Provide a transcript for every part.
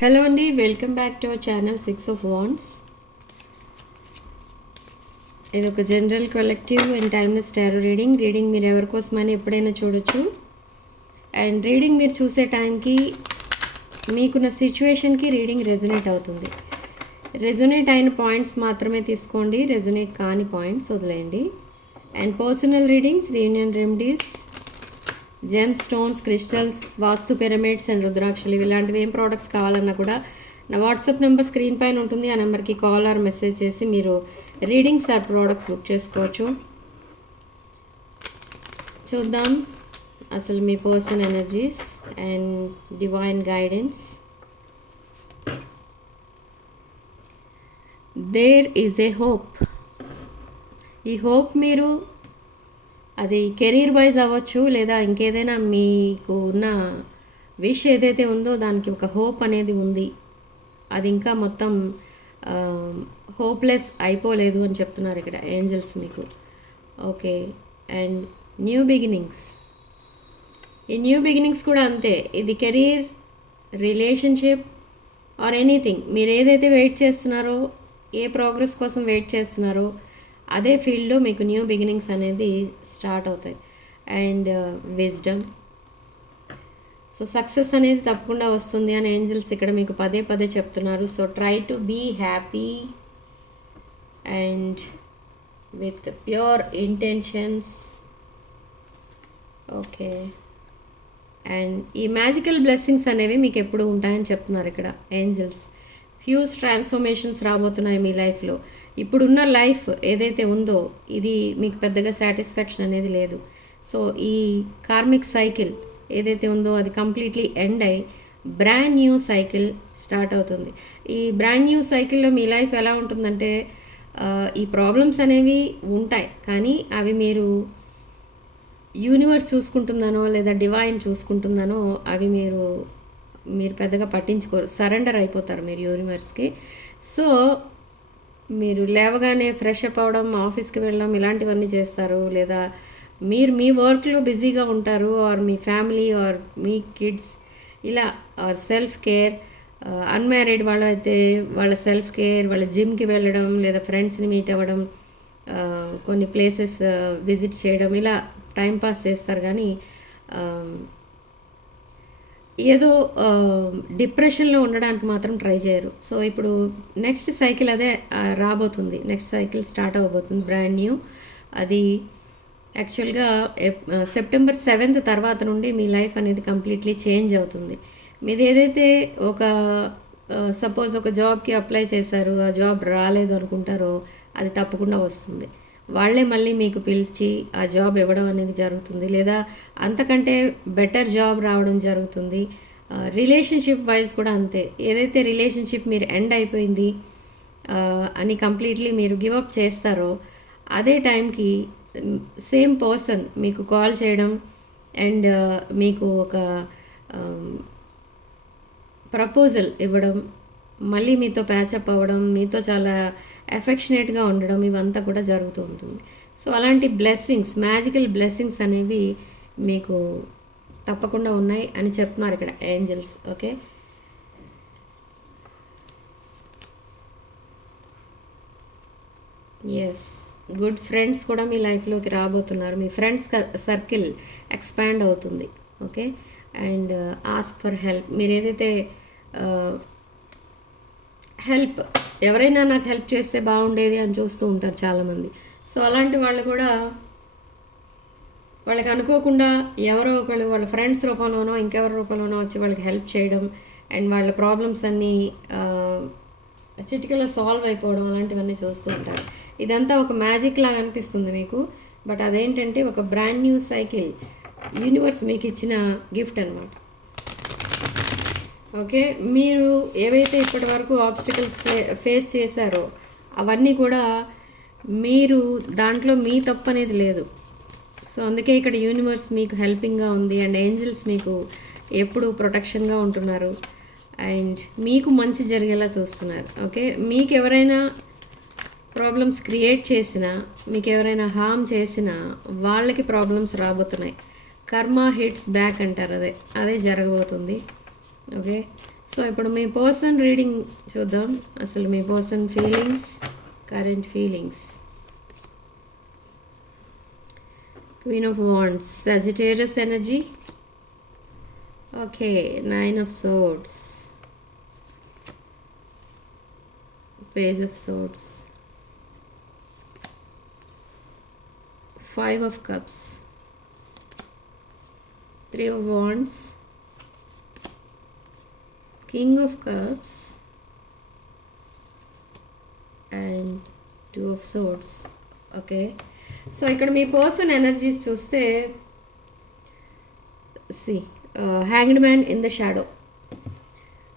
Hello అండి welcome back to our channel six of wands. ఇది ఒక general collective and timeless tarot reading. Reading మీరు ఎవరికోసమని ఎప్పుడైనా చూడొచ్చు. అండ్ రీడింగ్ మీరు చూసే టైంకి మీకున్న సిచ్యువేషన్కి రీడింగ్ రెజొనేట్ అవుతుంది. రెజొనేట్ అయిన పాయింట్స్ మాత్రమే తీసుకోండి. రెజొనేట్ కాని పాయింట్స్ వదిలేయండి. And personal readings reunion remedies gemstones crystals vastu pyramids and రుద్రాక్షలు ఇలాంటివి ఏం ప్రోడక్ట్స్ కావాలన్నా కూడా నా వాట్సాప్ నెంబర్ స్క్రీన్ పైన ఉంటుంది. ఆ నెంబర్కి కాల్ ఆర్ మెసేజ్ చేసి మీరు రీడింగ్స్ ఆర్ ప్రోడక్ట్స్ బుక్ చేసుకోవచ్చు. చూద్దాం అసలు మీ person energies and divine guidance there is a hope ఈ హోప్ మీరు అది కెరీర్ వైజ్ అవ్వచ్చు లేదా ఇంకేదైనా మీకు ఉన్న విష్ ఏదైతే ఉందో దానికి ఒక హోప్ అనేది ఉంది. అది ఇంకా మొత్తం హోప్లెస్ అయిపోలేదు అని చెప్తున్నారు ఇక్కడ ఏంజల్స్ మీకు. ఓకే అండ్ న్యూ బిగినింగ్స్ ఈ న్యూ బిగినింగ్స్ కూడా అంతే. ఇది కెరీర్ రిలేషన్షిప్ ఆర్ ఎనీథింగ్ మీరు ఏదైతే వెయిట్ చేస్తున్నారో ఏ ప్రోగ్రెస్ కోసం వెయిట్ చేస్తున్నారో అదే ఫీల్డ్లో మీకు న్యూ బిగినింగ్స్ అనేది స్టార్ట్ అవుతాయి. And uh, wisdom. So success అనేది తప్పకుండా వస్తుంది అని ఏంజల్స్ ఇక్కడ మీకు పదే పదే చెప్తున్నారు. So try to be happy and with pure intentions. Okay. And ఈ మ్యాజికల్ బ్లెస్సింగ్స్ అనేవి మీకు ఎప్పుడు ఉంటాయని చెప్తున్నారు ఇక్కడ ఏంజల్స్. హ్యూజ్ ట్రాన్స్ఫర్మేషన్స్ రాబోతున్నాయి మీ లైఫ్లో. ఇప్పుడున్న లైఫ్ ఏదైతే ఉందో ఇది మీకు పెద్దగా సాటిస్ఫాక్షన్ అనేది లేదు. సో ఈ కార్మిక్ సైకిల్ ఏదైతే ఉందో అది కంప్లీట్లీ ఎండ్ అయి బ్రాండ్ న్యూ సైకిల్ స్టార్ట్ అవుతుంది. ఈ బ్రాండ్ న్యూ సైకిల్లో మీ లైఫ్ ఎలా ఉంటుందంటే ఈ ప్రాబ్లమ్స్ అనేవి ఉంటాయి. కానీ అవి మీరు యూనివర్స్ చూసుకుంటుందనో లేదా డివైన్ చూసుకుంటుందనో అవి మీరు మీరు పెద్దగా పట్టించుకోరు. సరెండర్ అయిపోతారు మీరు యూనివర్స్కి. సో మీరు లేవగానే ఫ్రెష్ అప్ అవ్వడం ఆఫీస్కి వెళ్ళడం ఇలాంటివన్నీ చేస్తారు. లేదా మీరు మీ వర్క్లో బిజీగా ఉంటారు ఆర్ మీ ఫ్యామిలీ ఆర్ మీ కిడ్స్ ఇలా ఆర్ సెల్ఫ్ కేర్ అన్మ్యారీడ్ వాళ్ళు అయితే వాళ్ళ సెల్ఫ్ కేర్ వాళ్ళ జిమ్కి వెళ్ళడం లేదా ఫ్రెండ్స్ని మీట్ అవ్వడం uh, కొన్ని ప్లేసెస్ విజిట్ uh, చేయడం ఇలా టైం పాస్ చేస్తారు. కానీ um, ఏదో డిప్రెషన్లో ఉండడానికి మాత్రం ట్రై చేయరు. సో ఇప్పుడు నెక్స్ట్ సైకిల్ అదే రాబోతుంది. నెక్స్ట్ సైకిల్ స్టార్ట్ అవ్వబోతుంది బ్రాండ్ న్యూ. అది యాక్చువల్గా సెప్టెంబర్ సెవెంత్ తర్వాత నుండి మీ లైఫ్ అనేది కంప్లీట్లీ చేంజ్ అవుతుంది. మీది ఏదైతే ఒక సపోజ్ ఒక జాబ్కి అప్లై చేశారు ఆ జాబ్ రాలేదు అనుకుంటారో అది తప్పకుండా వస్తుంది. వాళ్ళే మళ్ళీ మీకు పిలిచి ఆ జాబ్ ఇవ్వడం అనేది జరుగుతుంది. లేదా అంతకంటే బెటర్ జాబ్ రావడం జరుగుతుంది. రిలేషన్షిప్ వైజ్ కూడా అంతే. ఏదైతే రిలేషన్షిప్ మీరు ఎండ్ అయిపోయింది అని కంప్లీట్లీ మీరు గివప్ చేస్తారో అదే టైంకి సేమ్ పర్సన్ మీకు కాల్ చేయడం అండ్ మీకు ఒక ప్రపోజల్ ఇవ్వడం మళ్ళీ మీతో ప్యాచప్ అవ్వడం మీతో చాలా ఎఫెక్షనేట్గా ఉండడం ఇవంతా కూడా జరుగుతూ ఉంటుంది. సో అలాంటి బ్లెస్సింగ్స్ మ్యాజికల్ బ్లెస్సింగ్స్ అనేవి మీకు తప్పకుండా ఉన్నాయి అని చెప్తున్నారు ఇక్కడ angels okay yes good friends కూడా మీ లైఫ్లోకి రాబోతున్నారు. మీ ఫ్రెండ్స్ సర్కిల్ ఎక్స్పాండ్ అవుతుంది okay and ask for help మీరు ఏదైతే uh, హెల్ప్ ఎవరైనా నాకు హెల్ప్ చేస్తే బాగుండేది అని చూస్తూ ఉంటారు చాలామంది. సో అలాంటి వాళ్ళు కూడా వాళ్ళకి అనుకోకుండా ఎవరో ఒకళ్ళు వాళ్ళ ఫ్రెండ్స్ రూపంలోనో ఇంకెవరి రూపంలోనో వచ్చి వాళ్ళకి హెల్ప్ చేయడం అండ్ వాళ్ళ ప్రాబ్లమ్స్ అన్నీ చిటికలో సాల్వ్ అయిపోవడం అలాంటివన్నీ చూస్తూ ఉంటారు. ఇదంతా ఒక మ్యాజిక్ లాగా అనిపిస్తుంది మీకు. బట్ అదేంటంటే ఒక బ్రాండ్ న్యూ సైకిల్ యూనివర్స్ మీకు ఇచ్చిన గిఫ్ట్ అనమాట ఓకే? మీరు ఏవైతే ఇప్పటి వరకు ఆబ్స్టికల్స్ ఫేస్ చేశారో అవన్నీ కూడా మీరు దాంట్లో మీ తప్పు అనేది లేదు. సో అందుకే ఇక్కడ యూనివర్స్ మీకు హెల్పింగ్గా ఉంది అండ్ ఏంజల్స్ మీకు ఎప్పుడు ప్రొటెక్షన్గా ఉంటున్నారు. అండ్ మీకు మంచి జరిగేలా చూస్తున్నారు. ఓకే? మీకు ఎవరైనా ప్రాబ్లమ్స్ క్రియేట్ చేసినా మీకు ఎవరైనా హామ్ చేసినా వాళ్ళకి ప్రాబ్లమ్స్ రాబోతున్నాయి. కర్మ హిట్స్ బ్యాక్ అంటారు అదే. అదే జరగబోతుంది. ఓకే సో ఇప్పుడు మీ పర్సన్ రీడింగ్ చూద్దాం అసలు మీ person feelings current feelings queen of wands Sagittarius energy okay nine of swords page of swords five of cups three of wands king of cups and two of swords okay so ఇక్కడ మీ person energies చూస్తే see hanged man in the shadow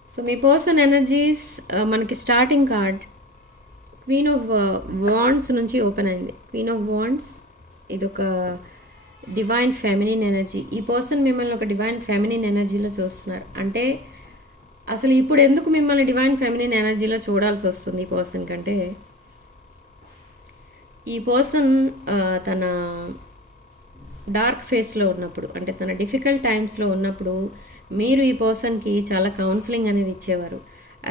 so me person energies uh, మనకి starting card queen of wands నుంచి open అయింది. Queen of wands ఇది ఒక divine feminine energy ఈ person మిమ్మల్ని ఒక డివైన్ ఫెమినిన్ ఎనర్జీలో చూస్తున్నారు. అంటే అసలు ఇప్పుడు ఎందుకు మిమ్మల్ని డివైన్ ఫెమినిన్ ఎనర్జీలో చూడాల్సి వస్తుంది ఈ పర్సన్ కంటే? ఈ పర్సన్ తన డార్క్ ఫేస్లో ఉన్నప్పుడు అంటే తన డిఫికల్ట్ టైమ్స్లో ఉన్నప్పుడు మీరు ఈ పర్సన్కి చాలా కౌన్సిలింగ్ అనేది ఇచ్చేవారు.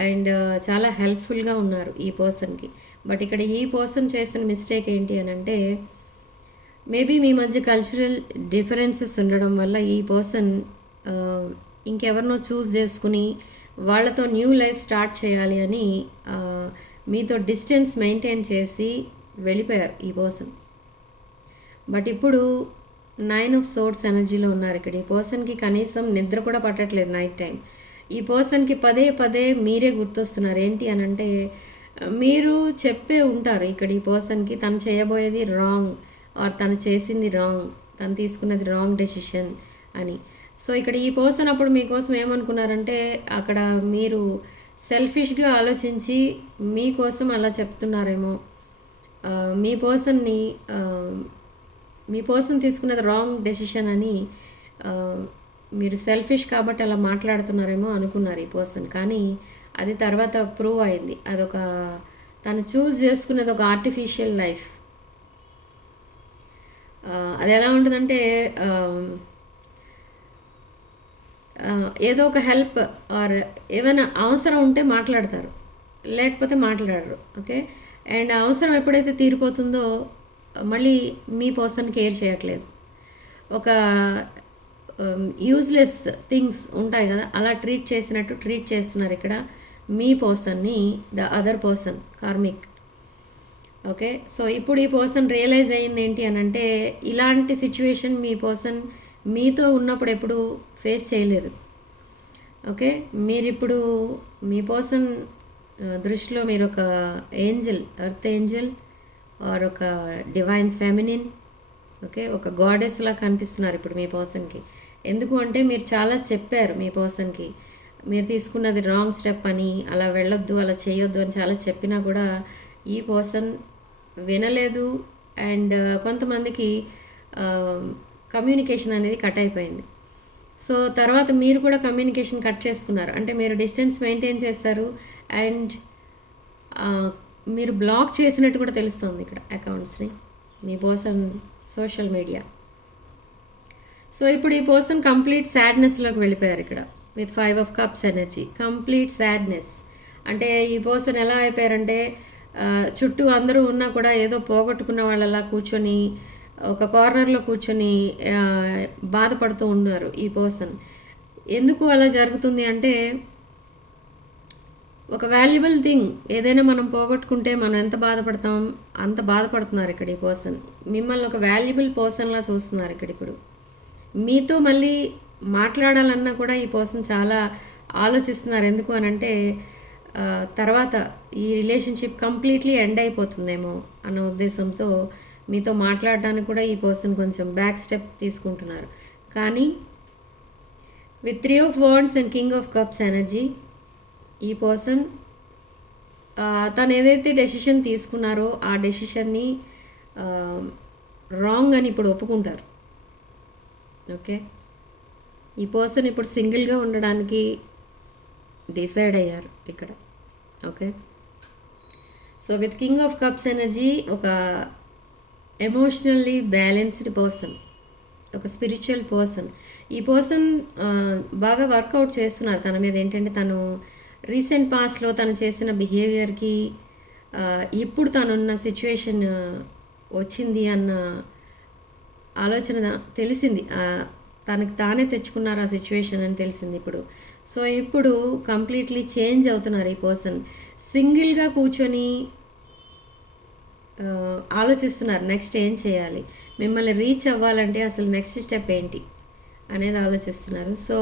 అండ్ చాలా హెల్ప్ఫుల్గా ఉన్నారు ఈ పర్సన్కి బట్ ఇక్కడ ఈ పర్సన్ చేసిన మిస్టేక్ ఏంటి అని అంటే మేబీ మీ మధ్య కల్చరల్ డిఫరెన్సెస్ ఉండడం వల్ల ఈ పర్సన్ ఇంకెవరినో చూస్ చేసుకుని వాళ్ళతో న్యూ లైఫ్ స్టార్ట్ చేయాలి అని మీతో డిస్టెన్స్ మెయింటైన్ చేసి వెళ్ళిపోయారు ఈ పర్సన్ బట్ ఇప్పుడు నైన్ ఆఫ్ సోర్స్ ఎనర్జీలో ఉన్నారు ఇక్కడ. ఈ పర్సన్కి కనీసం నిద్ర కూడా పట్టట్లేదు నైట్ టైం ఈ పర్సన్కి పదే పదే మీరే గుర్తొస్తున్నారు. ఏంటి అని అంటే మీరు చెప్పే ఉంటారు ఇక్కడ ఈ పర్సన్కి తను చేయబోయేది రాంగ్ ఆర్ తను చేసింది రాంగ్ తను తీసుకున్నది రాంగ్ డెసిషన్ అని. సో ఇక్కడ ఈ పర్సన్ అప్పుడు మీకోసం ఏమనుకున్నారంటే అక్కడ మీరు సెల్ఫిష్గా ఆలోచించి మీకోసం అలా చెప్తున్నారేమో. మీ పర్సన్ని మీ పర్సన్ తీసుకున్నది రాంగ్ డెసిషన్ అని మీరు సెల్ఫిష్ కాబట్టి అలా మాట్లాడుతున్నారేమో అనుకున్నారు ఈ పర్సన్ కానీ అది తర్వాత ప్రూవ్ అయింది. అదొక తను చూస్ చేసుకున్నది ఒక ఆర్టిఫిషియల్ లైఫ్ అది ఎలా ఉంటుందంటే ఏదో ఒక హెల్ప్ ఆర్ ఏమైనా అవసరం ఉంటే మాట్లాడతారు. లేకపోతే మాట్లాడరు ఓకే? అండ్ అవసరం ఎప్పుడైతే తీరిపోతుందో మళ్ళీ మీ పర్సన్ కేర్ చేయట్లేదు. ఒక యూజ్లెస్ థింగ్స్ ఉంటాయి కదా అలా ట్రీట్ చేసినట్టు ట్రీట్ చేస్తున్నారు ఇక్కడ మీ పర్సన్ని the other person karmic. Okay? So ఇప్పుడు ఈ పర్సన్ రియలైజ్ అయ్యింది ఏంటి అని అంటే ఇలాంటి సిచ్యువేషన్ మీ పర్సన్ మీతో ఉన్నప్పుడు ఎప్పుడు ఫేస్ చేయలేదు. ఓకే? మీరిప్పుడు మీ కోసం దృష్టిలో మీరు ఒక ఏంజల్ ఎర్త్ ఏంజల్ ఆర్ ఒక డివైన్ ఫెమినిన్ ఓకే? ఒక గాడెస్లా కనిపిస్తున్నారు ఇప్పుడు మీ పర్సన్కి ఎందుకు అంటే మీరు చాలా చెప్పారు మీ పర్సన్కి మీరు తీసుకున్నది రాంగ్ స్టెప్ అని అలా వెళ్ళొద్దు అలా చేయొద్దు అని చాలా చెప్పినా కూడా ఈ పర్సన్ వినలేదు. అండ్ కొంతమందికి కమ్యూనికేషన్ అనేది కట్ అయిపోయింది. సో తర్వాత మీరు కూడా కమ్యూనికేషన్ కట్ చేసుకున్నారు. అంటే మీరు డిస్టెన్స్ మెయింటైన్ చేస్తారు అండ్ మీరు బ్లాక్ చేసినట్టు కూడా తెలుస్తుంది ఇక్కడ అకౌంట్స్ని. మీ పర్సన్ సోషల్ మీడియా. సో ఇప్పుడు ఈ పర్సన్ కంప్లీట్ సాడ్నెస్లోకి వెళ్ళిపోయారు ఇక్కడ. With five of cups energy. Complete sadness. అంటే ఈ పర్సన్ ఎలా అయిపోయారంటే చుట్టూ అందరూ ఉన్నా కూడా ఏదో పోగొట్టుకున్న వాళ్ళలా కూర్చొని ఒక కార్నర్లో కూర్చొని బాధపడుతూ ఉన్నారు ఈ పర్సన్ ఎందుకు అలా జరుగుతుంది అంటే ఒక వాల్యుబుల్ థింగ్ ఏదైనా మనం పోగొట్టుకుంటే మనం ఎంత బాధపడతాం అంత బాధపడుతున్నారు ఇక్కడ ఈ పర్సన్ మిమ్మల్ని ఒక వాల్యుబుల్ పర్సన్లా చూస్తున్నారు ఇక్కడ ఇప్పుడు. మీతో మళ్ళీ మాట్లాడాలన్నా కూడా ఈ పర్సన్ చాలా ఆలోచిస్తున్నారు. ఎందుకు అని అంటే తర్వాత ఈ రిలేషన్షిప్ కంప్లీట్లీ ఎండ్ అయిపోతుందేమో అన్న ఉద్దేశంతో మీతో మాట్లాడడానికి కూడా ఈ పర్సన్ కొంచెం బ్యాక్ స్టెప్ తీసుకుంటున్నారు. కానీ with three of swords and king of cups energy ఈ పర్సన్ తను ఏదైతే డెసిషన్ తీసుకున్నారో ఆ డెసిషన్ని రాంగ్ అని ఇప్పుడు ఒప్పుకుంటారు. ఓకే? ఈ పర్సన్ ఇప్పుడు సింగిల్గా ఉండడానికి డిసైడ్ అయ్యారు ఇక్కడ. Okay? So with king of cups energy ఒక ఎమోషనల్లీ బ్యాలెన్స్డ్ పర్సన్ ఒక స్పిరిచువల్ పర్సన్ ఈ పర్సన్ బాగా వర్కౌట్ చేస్తున్నారు. తన మీద ఏంటంటే తను రీసెంట్ పాస్ట్లో తను చేసిన బిహేవియర్కి ఇప్పుడు తనున్న సిచ్యువేషన్ వచ్చింది అన్న ఆలోచన తెలిసింది. తనకి తానే తెచ్చుకున్నారు ఆ సిచ్యువేషన్ అని తెలిసింది ఇప్పుడు. సో ఇప్పుడు కంప్లీట్లీ చేంజ్ అవుతున్నారు ఈ పర్సన్ సింగిల్గా కూర్చొని ఆలోచిస్తున్నారు నెక్స్ట్ ఏం చేయాలి? మిమ్మల్ని రీచ్ అవ్వాలంటే అసలు నెక్స్ట్ స్టెప్ ఏంటి? అనేది ఆలోచిస్తున్నారు. సో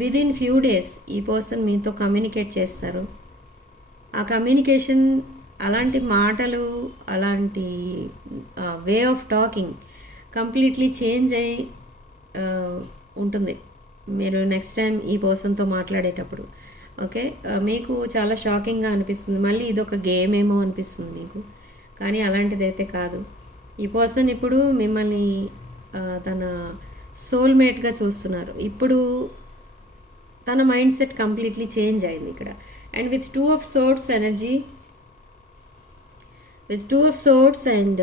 విదిన్ ఫ్యూ డేస్ ఈ పర్సన్ మీతో కమ్యూనికేట్ చేస్తారు. ఆ కమ్యూనికేషన్ అలాంటి మాటలు అలాంటి way of talking completely change అయి ఉంటుంది. మీరు నెక్స్ట్ టైం ఈ పర్సన్తో మాట్లాడేటప్పుడు. ఓకే మీకు చాలా షాకింగ్గా అనిపిస్తుంది. మళ్ళీ ఇది ఒక గేమ్ ఏమో అనిపిస్తుంది మీకు. కానీ అలాంటిదైతే కాదు. ఈ పర్సన్ ఇప్పుడు మిమ్మల్ని తన సోల్మేట్గా చూస్తున్నారు. ఇప్పుడు తన మైండ్ సెట్ కంప్లీట్లీ చేంజ్ అయింది ఇక్కడ. And with two of swords energy with two of swords and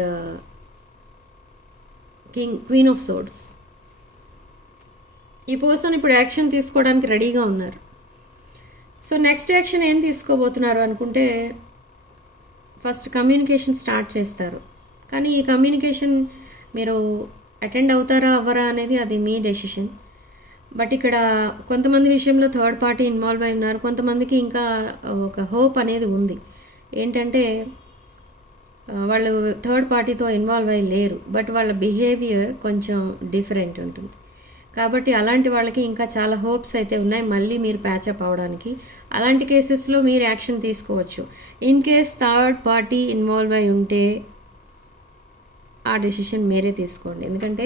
king queen of swords. ఈ పర్సన్ ఇప్పుడు యాక్షన్ తీసుకోవడానికి రెడీగా ఉన్నారు. సో నెక్స్ట్ యాక్షన్ ఏం తీసుకోబోతున్నారు అనుకుంటే ఫస్ట్ కమ్యూనికేషన్ స్టార్ట్ చేస్తారు. కానీ ఈ కమ్యూనికేషన్ మీరు అటెండ్ అవుతారా అవ్వరా అనేది అది మీ డెసిషన్. బట్ ఇక్కడ కొంతమంది విషయంలో థర్డ్ పార్టీ ఇన్వాల్వ్ అయి ఉన్నారు. కొంతమందికి ఇంకా ఒక హోప్ అనేది ఉంది. ఏంటంటే వాళ్ళు థర్డ్ పార్టీతో ఇన్వాల్వ్ అయ్యి లేరు. బట్ వాళ్ళ బిహేవియర్ కొంచెం డిఫరెంట్ ఉంటుంది. కాబట్టి అలాంటి వాళ్ళకి ఇంకా చాలా హోప్స్ అయితే ఉన్నాయి. మళ్ళీ మీరు ప్యాచప్ అవడానికి. అలాంటి కేసెస్లో మీరు యాక్షన్ తీసుకోవచ్చు. In case third party involve అయి ఉంటే ఆ డెసిషన్ మీరే తీసుకోండి. ఎందుకంటే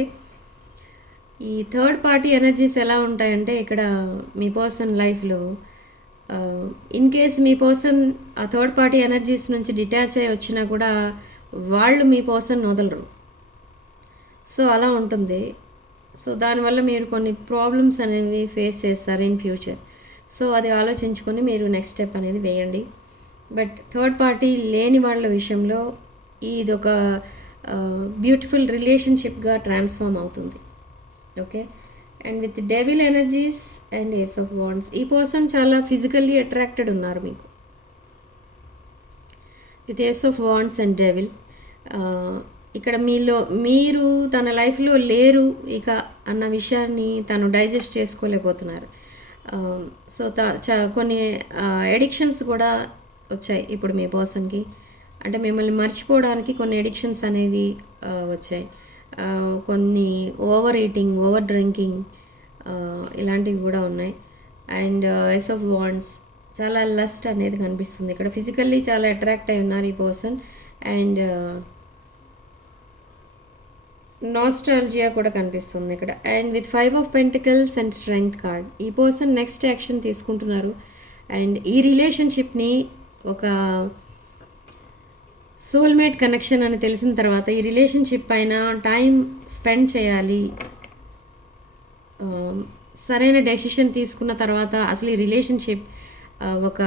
ఈ థర్డ్ పార్టీ ఎనర్జీస్ ఎలా ఉంటాయంటే ఇక్కడ మీ పర్సన్ లైఫ్లో ఇన్ కేస్ మీ పర్సన్ ఆ థర్డ్ పార్టీ ఎనర్జీస్ నుంచి డిటాచ్ అయ్యి వచ్చినా కూడా వాళ్ళు మీ పర్సన్ వదలరు. సో అలా ఉంటుంది. సో దానివల్ల మీరు కొన్ని ప్రాబ్లమ్స్ అనేవి ఫేస్ చేస్తారు ఇన్ ఫ్యూచర్ సో అది ఆలోచించుకొని మీరు నెక్స్ట్ స్టెప్ అనేది వేయండి. బట్ థర్డ్ పార్టీ లేని వాళ్ళ విషయంలో ఇది ఒక బ్యూటిఫుల్ రిలేషన్షిప్గా ట్రాన్స్ఫార్మ్ అవుతుంది. Okay and with devil energies and ace of wands ఈ పర్సన్ చాలా ఫిజికల్లీ అట్రాక్టెడ్ ఉన్నారు మీకు. With ace of wands and devil ఇక్కడ మీలో మీరు తన లైఫ్లో లేరు ఇక అన్న విషయాన్ని తను డైజెస్ట్ చేసుకోలేకపోతున్నారు. Um, సో చ కొన్ని ఎడిక్షన్స్ కూడా వచ్చాయి ఇప్పుడు మీ పర్సన్కి. అంటే మిమ్మల్ని మర్చిపోవడానికి కొన్ని ఎడిక్షన్స్ అనేవి వచ్చాయి. కొన్ని ఓవర్ ఈటింగ్ ఓవర్ డ్రింకింగ్ ఇలాంటివి కూడా ఉన్నాయి. అండ్ ఎస్ ఆఫ్ వాండ్స్ చాలా లస్ట్ అనేది కనిపిస్తుంది. ఇక్కడ ఫిజికల్లీ చాలా అట్రాక్ట్ అయి ఉన్నారు ఈ పర్సన్. అండ్ నాస్టాలజియా కూడా కనిపిస్తుంది ఇక్కడ. And with five of pentacles and strength card ఈ పర్సన్ నెక్స్ట్ యాక్షన్ తీసుకుంటున్నారు. అండ్ ఈ రిలేషన్షిప్ని ఒక సోల్మేట్ కనెక్షన్ అని తెలిసిన తర్వాత ఈ రిలేషన్షిప్ పైన టైం స్పెండ్ చేయాలి. Um, సరైన డెసిషన్ తీసుకున్న తర్వాత అసలు ఈ రిలేషన్షిప్ uh, ఒక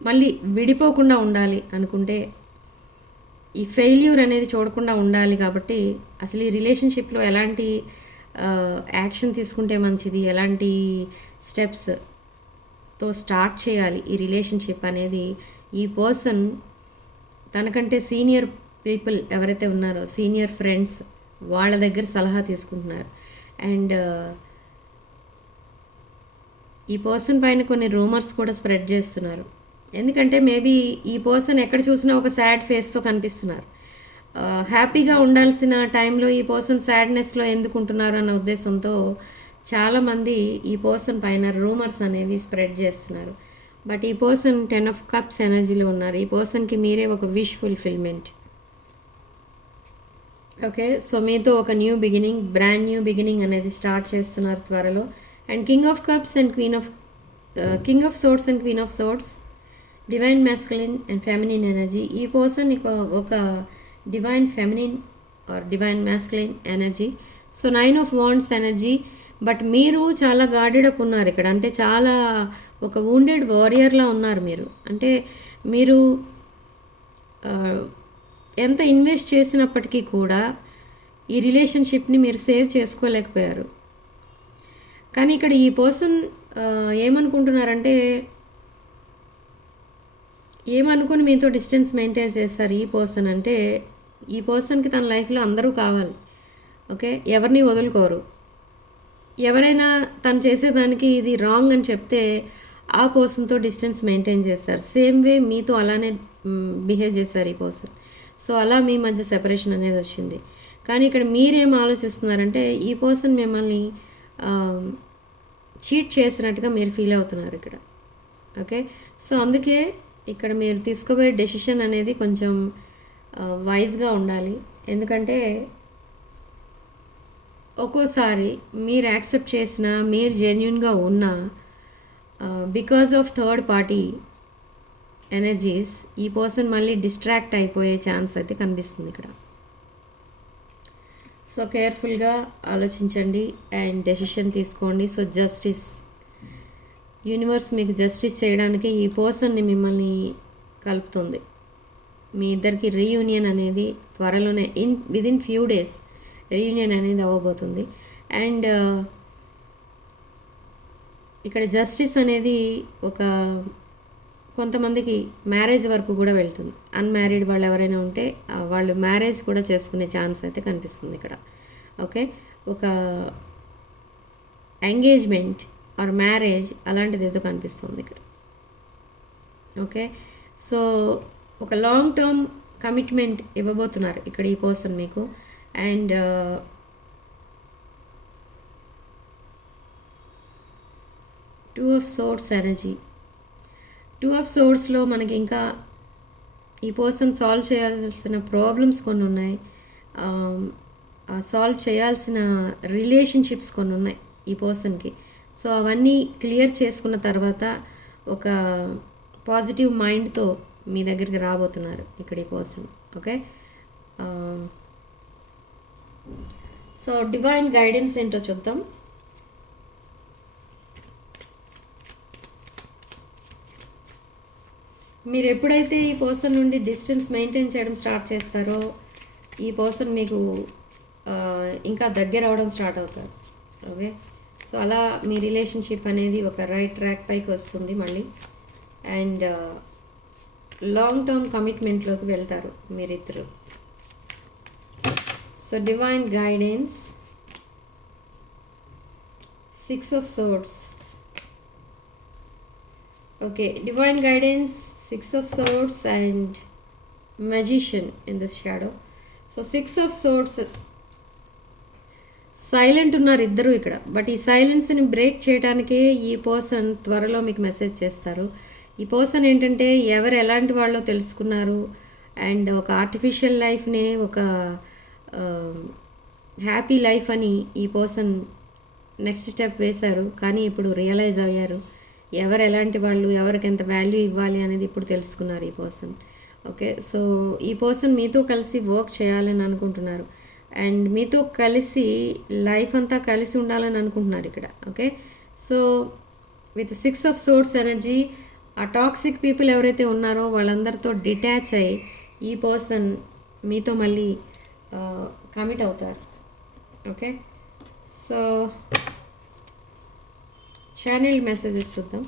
మళ్ళీ విడిపోకుండా ఉండాలి అనుకుంటే ఈ ఫెయిల్యూర్ అనేది చూడకుండా ఉండాలి కాబట్టి అసలు ఈ రిలేషన్షిప్లో ఎలాంటి యాక్షన్ తీసుకుంటే మంచిది? ఎలాంటి స్టెప్స్తో స్టార్ట్ చేయాలి ఈ రిలేషన్షిప్ అనేది? ఈ పర్సన్ తనకంటే సీనియర్ పీపుల్ ఎవరైతే ఉన్నారో సీనియర్ ఫ్రెండ్స్ వాళ్ళ దగ్గర సలహా తీసుకుంటున్నారు. అండ్ ఈ పర్సన్ పైన కొన్ని రూమర్స్ కూడా స్ప్రెడ్ చేస్తున్నారు. ఎందుకంటే మేబీ ఈ పర్సన్ ఎక్కడ చూసినా ఒక సాడ్ ఫేస్తో కనిపిస్తున్నారు. హ్యాపీగా ఉండాల్సిన టైంలో ఈ పర్సన్ సాడ్నెస్లో ఎందుకు ఉంటున్నారు అన్న ఉద్దేశంతో చాలామంది ఈ పర్సన్ పైన రూమర్స్ అనేవి స్ప్రెడ్ చేస్తున్నారు. బట్ ఈ పర్సన్ టెన్ ఆఫ్ కప్స్ ఎనర్జీలో ఉన్నారు. ఈ పర్సన్కి మీరే ఒక విష్ ఫుల్ఫిల్మెంట్. ఓకే సో మీతో ఒక new beginning brand new beginning అనేది స్టార్ట్ చేస్తున్నారు త్వరలో. And king of cups and queen of king of swords and queen of swords divine masculine and feminine energy ఈ పర్సన్ ఒక divine feminine or divine masculine energy so nine of wands energy but మీరు చాలా guarded up ఉన్నారు ఇక్కడ. అంటే చాలా ఒక wounded వారియర్లా ఉన్నారు మీరు. అంటే మీరు ఎంత ఇన్వెస్ట్ చేసినప్పటికీ కూడా ఈ రిలేషన్షిప్ని మీరు సేవ్ చేసుకోలేకపోయారు. కానీ ఇక్కడ ఈ పర్సన్ ఏమనుకుంటున్నారంటే ఏమనుకుని మీతో డిస్టెన్స్ మెయింటైన్ చేస్తారు ఈ పర్సన్ అంటే ఈ పర్సన్కి తన లైఫ్లో అందరూ కావాలి. ఓకే? ఎవరిని వదులుకోరు. ఎవరైనా తను చేసేదానికి ఇది రాంగ్ అని చెప్తే ఆ పర్సన్తో డిస్టెన్స్ మెయింటైన్ చేస్తారు. సేమ్ వే మీతో అలానే బిహేవ్ చేస్తారు ఈ పర్సన్. సో అలా మీ మధ్య సెపరేషన్ అనేది వచ్చింది. కానీ ఇక్కడ మీరేం ఆలోచిస్తున్నారంటే ఈ పర్సన్ మిమ్మల్ని చీట్ చేసినట్టుగా మీరు ఫీల్ అవుతున్నారు ఇక్కడ. ఓకే? సో అందుకే ఇక్కడ మీరు తీసుకోబోయే డెసిషన్ అనేది కొంచెం వైజ్గా ఉండాలి. ఎందుకంటే ఒక్కోసారి మీరు యాక్సెప్ట్ చేసిన మీరు జెన్యున్గా ఉన్నా because of third party energies ఈ పర్సన్ మళ్ళీ డిస్ట్రాక్ట్ అయిపోయే ఛాన్స్ అయితే కనిపిస్తుంది ఇక్కడ. సో కేర్ఫుల్గా ఆలోచించండి అండ్ డెసిషన్ తీసుకోండి. సో జస్టిస్ యూనివర్స్ మీకు జస్టిస్ చేయడానికి ఈ పర్సన్ని మిమ్మల్ని కలుపుతుంది. మీ ఇద్దరికి రీయూనియన్ అనేది త్వరలోనే in within few days reunion అనేది అవ్వబోతుంది. అండ్ uh, ఇక్కడ జస్టిస్ అనేది ఒక కొంతమందికి మ్యారేజ్ వరకు కూడా వెళ్తుంది. అన్మ్యారీడ్ వాళ్ళు ఎవరైనా ఉంటే వాళ్ళు మ్యారేజ్ కూడా చేసుకునే ఛాన్స్ అయితే కనిపిస్తుంది ఇక్కడ. ఓకే ఒక ఎంగేజ్మెంట్ ఆర్ మ్యారేజ్ అలాంటిది ఏదో కనిపిస్తుంది ఇక్కడ. ఓకే? సో ఒక లాంగ్ టర్మ్ కమిట్మెంట్ ఇవ్వబోతున్నారు ఇక్కడ ఈ పర్సన్ మీకు. And two of swords energy two of సోర్స్లో మనకి ఇంకా ఈ పర్సన్ సాల్వ్ చేయాల్సిన ప్రాబ్లమ్స్ కొన్ని ఉన్నాయి. Um, సాల్వ్ చేయాల్సిన రిలేషన్షిప్స్ కొన్ని ఉన్నాయి ఈ పర్సన్కి సో అవన్నీ క్లియర్ చేసుకున్న తర్వాత ఒక పాజిటివ్ మైండ్తో మీ దగ్గరికి రాబోతున్నారు ఇక్కడి కోసం ఓకే? సో డివైన్ గైడెన్స్ ఏంటో చూద్దాం. మీరు ఎప్పుడైతే ఈ పర్సన్ నుండి డిస్టెన్స్ మెయింటైన్ చేయడం స్టార్ట్ చేస్తారో ఈ పర్సన్ మీకు ఇంకా దగ్గర అవడం స్టార్ట్ అవుతారు ఓకే? సో అలా మీ రిలేషన్షిప్ అనేది ఒక రైట్ ట్రాక్ పైకి వస్తుంది మళ్ళీ. అండ్ లాంగ్ టర్మ్ కమిట్మెంట్లోకి వెళ్తారు మీరిద్దరు. So divine guidance six of swords okay divine guidance six of swords, and magician in this shadow so six of swords silent ఉన్నారు ఇద్దరు ఇక్కడ. బట్ ఈ సైలెన్స్ని బ్రేక్ చేయడానికే ఈ పర్సన్ త్వరలో మీకు మెసేజ్ చేస్తారు. ఈ పర్సన్ ఏంటంటే ఎవరు ఎలాంటి వాళ్ళో తెలుసుకున్నారు. అండ్ ఒక ఆర్టిఫిషియల్ లైఫ్నే ఒక హ్యాపీ లైఫ్ అని ఈ పర్సన్ నెక్స్ట్ స్టెప్ వేశారు. కానీ ఇప్పుడు రియలైజ్ అయ్యారు. ఎవరు ఎలాంటి వాళ్ళు ఎవరికి ఎంత వాల్యూ ఇవ్వాలి అనేది ఇప్పుడు తెలుసుకున్నారు ఈ పర్సన్. ఓకే సో ఈ పర్సన్ మీతో కలిసి వర్క్ చేయాలని అనుకుంటున్నారు. అండ్ మీతో కలిసి లైఫ్ అంతా కలిసి ఉండాలని అనుకుంటున్నారు ఇక్కడ okay? So with six of swords energy ఆ టాక్సిక్ పీపుల్ ఎవరైతే ఉన్నారో వాళ్ళందరితో డిటాచ్ అయ్యి ఈ పర్సన్ మీతో మళ్ళీ కమిట్ అవుతారు ఓకే? సో ఛానల్ మెసేజెస్ చూద్దాం.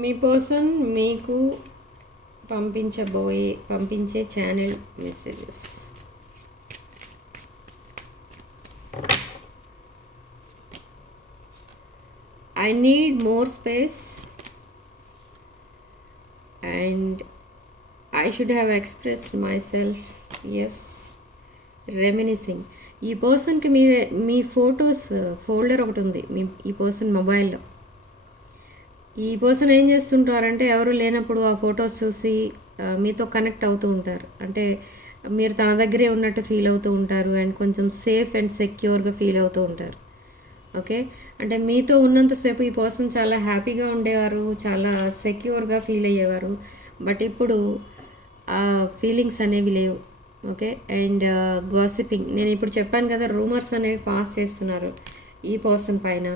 మీ పర్సన్ మీకు పంపించబోయే పంపించే channel messages I need more space and I should have expressed myself as reminiscing ఈ పర్సన్కి మీ మీ ఫొటోస్ ఫోల్డర్ ఒకటి ఉంది. మీ ఈ పర్సన్ మొబైల్లో ఈ పర్సన్ ఏం చేస్తుంటారంటే ఎవరు లేనప్పుడు ఆ ఫొటోస్ చూసి మీతో కనెక్ట్ అవుతూ ఉంటారు. అంటే మీరు తన దగ్గరే ఉన్నట్టు ఫీల్ అవుతూ ఉంటారు అండ్ కొంచెం సేఫ్ అండ్ సెక్యూర్గా ఫీల్ అవుతూ ఉంటారు. ఓకే అంటే మీతో ఉన్నంతసేపు ఈ పర్సన్ చాలా హ్యాపీగా ఉండేవారు చాలా సెక్యూర్గా ఫీల్ అయ్యేవారు. బట్ ఇప్పుడు ఆ ఫీలింగ్స్ అనేవి లేవు. ఓకే అండ్ గాసిపింగ్ నేను ఇప్పుడు చెప్పాను కదా రూమర్స్ అనేవి పాస్ చేస్తున్నారు ఈ పర్సన్ పైన.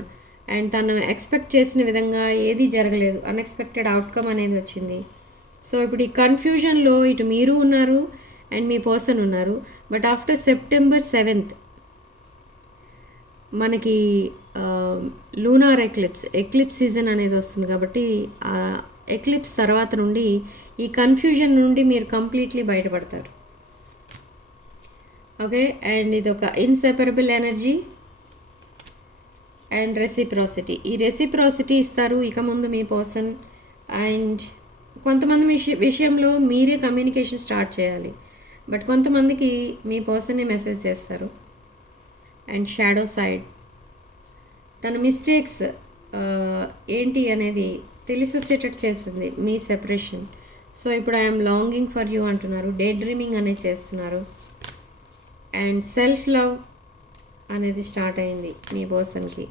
అండ్ తను ఎక్స్పెక్ట్ చేసిన విధంగా ఏది జరగలేదు. అన్ఎక్స్పెక్టెడ్ అవుట్కమ్ అనేది వచ్చింది. సో ఇప్పుడు ఈ కన్ఫ్యూజన్లో ఇటు మీరు ఉన్నారు అండ్ మీ పర్సన్ ఉన్నారు. బట్ ఆఫ్టర్ సెప్టెంబర్ సెవెంత్ మనకి లూనార్ ఎక్లిప్స్ ఎక్లిప్స్ సీజన్ అనేది వస్తుంది కాబట్టి ఆ ఎక్లిప్స్ తర్వాత నుండి ఈ కన్ఫ్యూజన్ నుండి మీరు కంప్లీట్లీ బయటపడతారు. ఓకే అండ్ ఇది ఒక ఇన్సెపరబుల్ ఎనర్జీ అండ్ రెసిప్రాసిటీ ఈ రెసిప్రాసిటీ ఇస్తారు ఇక ముందు మీ పర్సన్ అండ్ కొంతమంది విషయ విషయంలో మీరే కమ్యూనికేషన్ స్టార్ట్ చేయాలి. బట్ కొంతమందికి మీ పర్సనే మెసేజ్ చేస్తారు. అండ్ షాడో సైడ్ తన మిస్టేక్స్ uh, ఏంటి అనేది తెలిసి వచ్చేటట్టు చేస్తుంది మీ సెపరేషన్ సో ఇప్పుడు ఐఎమ్ లాంగింగ్ ఫర్ యూ అంటున్నారు. డే డ్రీమింగ్ అనేది చేస్తున్నారు. అండ్ సెల్ఫ్ లవ్ అనేది స్టార్ట్ అయింది మీ పర్సన్కి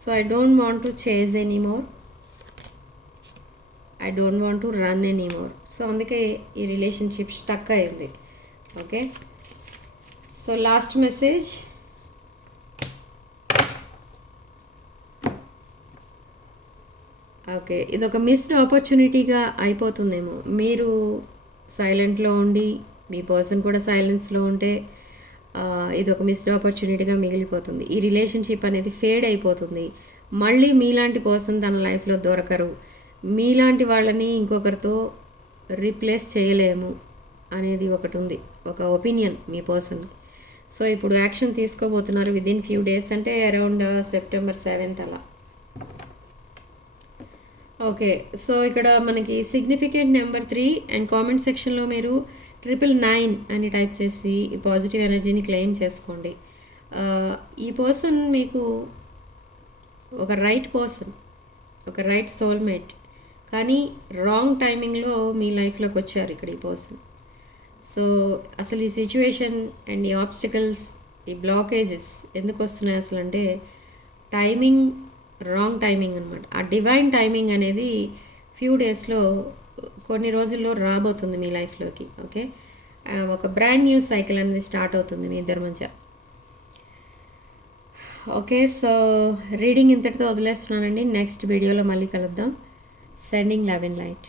so I don't want to chase anymore I don't want to run anymore so అందుకే ఈ రిలేషన్షిప్ స్టక్ అయింది. Okay so last message okay ఇది ఒక మిస్డ్ ఆపర్చునిటీగా అయిపోతుందేమో. మీరు సైలెంట్లో ఉండి మీ పర్సన్ కూడా సైలెన్స్లో ఉంటే ఇది ఒక మిస్డ్ ఆపర్చునిటీగా మిగిలిపోతుంది. ఈ రిలేషన్షిప్ అనేది ఫేడ్ అయిపోతుంది. మళ్ళీ మీలాంటి పర్సన్ తన లైఫ్లో దొరకరు. మీలాంటి వాళ్ళని ఇంకొకరితో రీప్లేస్ చేయలేము అనేది ఒకటి ఉంది. ఒక ఒపీనియన్ మీ పర్సన్ సో ఇప్పుడు యాక్షన్ తీసుకోబోతున్నారు విదిన్ ఫ్యూ డేస్ అంటే అరౌండ్ సెప్టెంబర్ సెవెంత్ అలా. ఓకే సో ఇక్కడ మనకి significant number three and comment సెక్షన్లో మీరు ట్రిపుల్ నైన్ అని టైప్ చేసి ఈ పాజిటివ్ ఎనర్జీని క్లెయిమ్ చేసుకోండి. ఈ పర్సన్ మీకు ఒక రైట్ పర్సన్ ఒక రైట్ సోల్మేట్ కానీ రాంగ్ టైమింగ్లో మీ లైఫ్లోకి వచ్చారు ఇక్కడ ఈ పర్సన్. సో అసలు ఈ సిచ్యువేషన్ అండ్ ఈ ఆబ్స్టికల్స్ ఈ బ్లాకేజెస్ ఎందుకు వస్తున్నాయి అసలు అంటే టైమింగ్ రాంగ్ టైమింగ్ అనమాట ఆ డివైన్ టైమింగ్ అనేది ఫ్యూ డేస్లో కొన్ని రోజుల్లో రాబోతుంది మీ లైఫ్లోకి ఓకే? ఒక బ్రాండ్ న్యూ సైకిల్ అనేది స్టార్ట్ అవుతుంది మీ ఇద్దరి మధ్య. ఓకే సో రీడింగ్ ఇంతటితో వదిలేస్తున్నానండి. నెక్స్ట్ వీడియోలో మళ్ళీ కలుద్దాం. Sending love in light